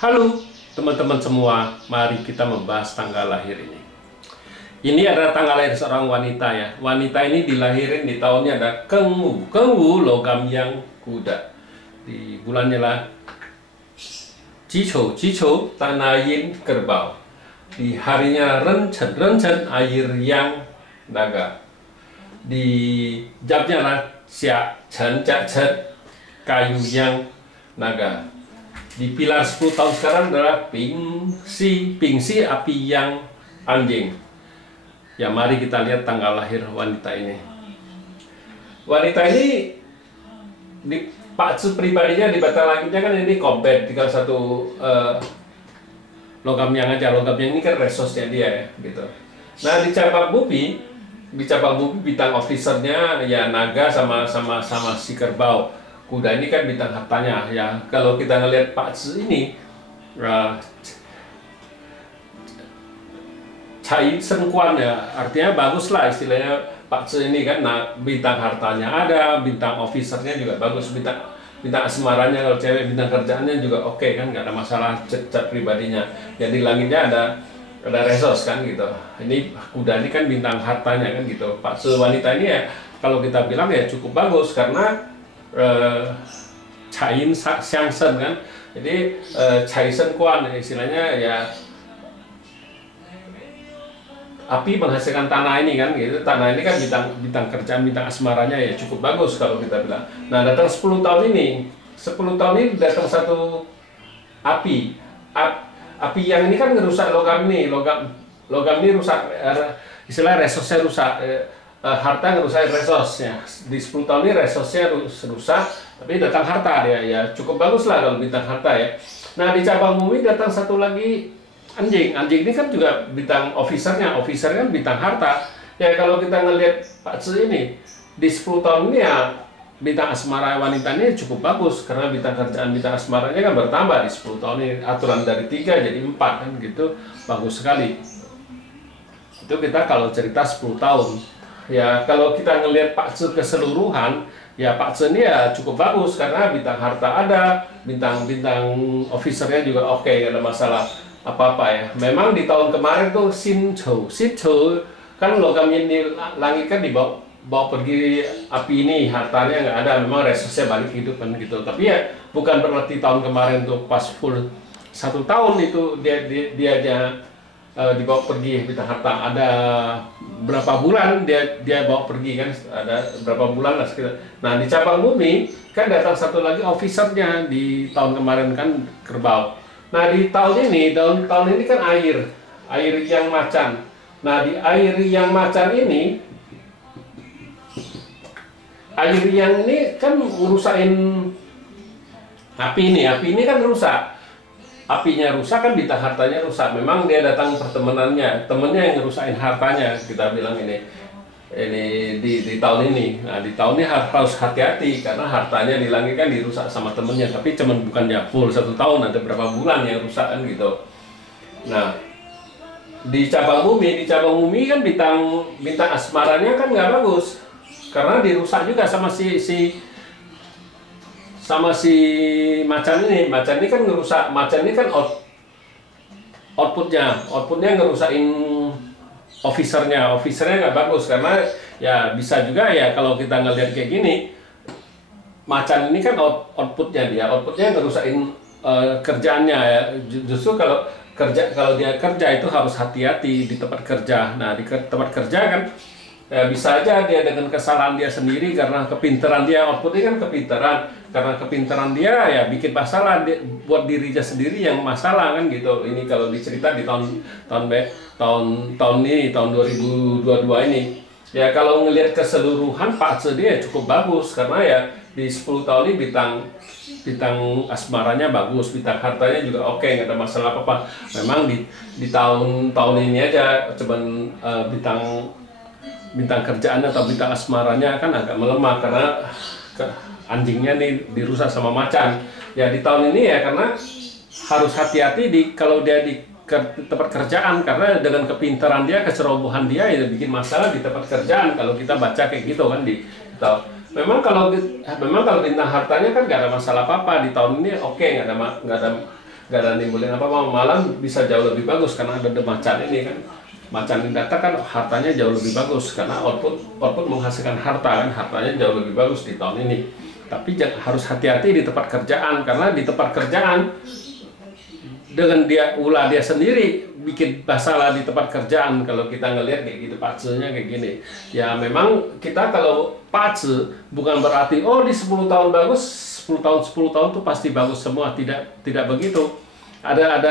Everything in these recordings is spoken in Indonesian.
Halo teman-teman semua, mari kita membahas tanggal lahir ini. Ini adalah tanggal lahir seorang wanita ya. Wanita ini dilahirin di tahunnya ada Kengwu. Kengwu logam yang kuda. Di bulannya lah Jicou. Jicou tanah yin kerbau. Di harinya Rencen. Rencen air yang naga. Di jamnya lah Xia Chen Jia Chen kayu yang naga. Di pilar 10 tahun sekarang adalah Pingsi. Pingsi api yang anjing. Ya mari kita lihat tanggal lahir wanita ini. Wanita ini di Pak Tzu pribadinya di Batal Langitnya kan ini combat, tinggal satu logam yang aja. Logam yang ini kan resource-nya dia ya gitu. Nah di cabang bumi bintang officernya ya naga sama si kerbau. Kuda ini kan bintang hartanya ya. Kalau kita ngelihat Pak Tzu ini Cai Shen Quan ya, artinya bagus lah istilahnya Pak Tzu ini kan. Nah, bintang hartanya ada, bintang officernya juga bagus, bintang asmaranya kalau cewek, bintang kerjaannya juga oke kan, nggak ada masalah cat pribadinya. Jadi langitnya ada resource kan gitu. Ini kuda ini kan bintang hartanya kan gitu. Pak Tzu wanita ini ya kalau kita bilang ya cukup bagus karena Cain Xiangsen kan, jadi Cai Shen Quan istilahnya ya api menghasilkan tanah ini kan gitu. Tanah ini kan bintang kerjaan, bintang asmaranya ya cukup bagus kalau kita bilang. Nah datang 10 tahun ini datang satu api api yang ini kan ngerusak logam ini. Logam ini rusak, istilah resource-nya rusak. Harta ngerusak resource-nya. Di 10 tahun ini resource-nya rusak, tapi datang harta dia ya cukup bagus lah kalau bintang harta ya. Nah di cabang bumi datang satu lagi anjing. Anjing ini kan juga bintang officernya. Officer kan bintang harta. Ya kalau kita ngelihat Pak Tzu ini di 10 tahun ini ya bintang asmara wanita ini cukup bagus karena bintang kerjaan, bintang asmaranya kan bertambah di 10 tahun ini. Aturan dari 3 jadi 4 kan gitu, bagus sekali. Itu kita kalau cerita 10 tahun. Ya kalau kita ngelihat Pak Tzu keseluruhan, ya Pak Tzu ini ya cukup bagus karena bintang harta ada, bintang officernya juga oke, gak ada masalah apa-apa ya. Memang di tahun kemarin tuh Xin Chou kan logam ini langit kan dibawa pergi api ini, hartanya nggak ada, memang resource-nya balik hidup kan gitu. Tapi ya bukan berarti tahun kemarin tuh pas full 1 tahun itu dia aja dibawa pergi bintang harta. Ada berapa bulan dia bawa pergi kan, ada berapa bulan lah sekitar. Nah di cabang bumi kan datang satu lagi officernya di tahun kemarin kan kerbau. Nah di tahun ini kan air yang macan. Nah di air yang macan ini, air yang ini kan ngerusain api ini kan rusak. Apinya rusak kan bintang hartanya rusak. Memang dia datang pertemanannya, temennya yang ngerusain hartanya, kita bilang ini di tahun ini. Nah di tahun ini harus hati-hati karena hartanya di langit kan dirusak sama temennya. Tapi cuman bukannya full 1 tahun, ada berapa bulan yang rusak kan gitu. Nah di cabang bumi kan bintang asmaranya kan nggak bagus karena dirusak juga sama si macan ini. Macan ini kan ngerusak, macan ini kan outputnya ngerusain officernya nggak bagus karena ya bisa juga ya kalau kita ngelihat kayak gini, macan ini kan outputnya ngerusain kerjaannya ya. Justru kalau dia kerja itu harus hati-hati di tempat kerja. Nah di tempat kerja kan ya bisa aja dia dengan kesalahan dia sendiri karena kepintaran dia, outputnya kan kepintaran, karena kepintaran dia ya bikin masalah buat dirinya sendiri yang masalah kan gitu. Ini kalau dicerita di tahun ini, tahun 2022 ini ya, kalau ngelihat keseluruhan Pak Tzu dia cukup bagus karena ya di 10 tahun ini bintang asmaranya bagus, bintang hartanya juga oke, nggak ada masalah apa-apa. Memang di tahun ini aja cuman bintang kerjaannya atau bintang asmaranya kan agak melemah karena anjingnya nih dirusak sama macan. Ya di tahun ini ya karena harus hati-hati kalau dia di tempat kerjaan karena dengan kepintaran dia, kecerobohan dia ya bikin masalah di tempat kerjaan kalau kita baca kayak gitu kan di tahun. Memang kalau bintang hartanya kan nggak ada masalah apa-apa di tahun ini, oke, nggak ada nggak ada nimbulin apa, malah bisa jauh lebih bagus karena ada macan ini kan. Macan ini data kan hartanya jauh lebih bagus karena output menghasilkan harta kan, hartanya jauh lebih bagus di tahun ini. Tapi harus hati-hati di tempat kerjaan, karena di tempat kerjaan dengan dia sendiri bikin masalah di tempat kerjaan. Kalau kita ngelihat kayak gitu patsenya kayak gini, ya memang kita kalau patse bukan berarti oh di 10 tahun bagus, 10 tahun tuh pasti bagus semua. Tidak begitu. Ada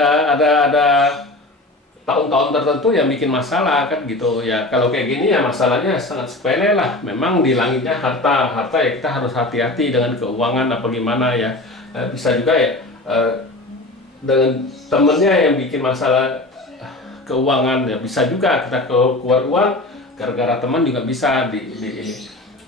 tahun-tahun tertentu yang bikin masalah kan gitu ya. Kalau kayak gini ya masalahnya sangat sepele lah. Memang di langitnya harta ya, kita harus hati-hati dengan keuangan apa gimana ya. Bisa juga ya dengan temennya yang bikin masalah keuangan ya, bisa juga kita keluar uang gara-gara teman juga bisa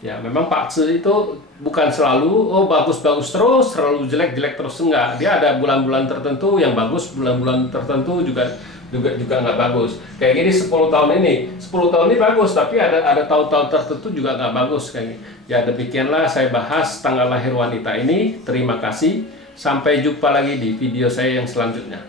ya. Memang patse itu bukan selalu oh bagus-bagus terus, selalu jelek-jelek terus, enggak. Dia ada bulan-bulan tertentu yang bagus, bulan-bulan tertentu juga nggak bagus. Kayak gini 10 tahun ini bagus, tapi ada tahun-tahun tertentu juga nggak bagus kayak gini. Ya demikianlah saya bahas tanggal lahir wanita ini. Terima kasih. Sampai jumpa lagi di video saya yang selanjutnya.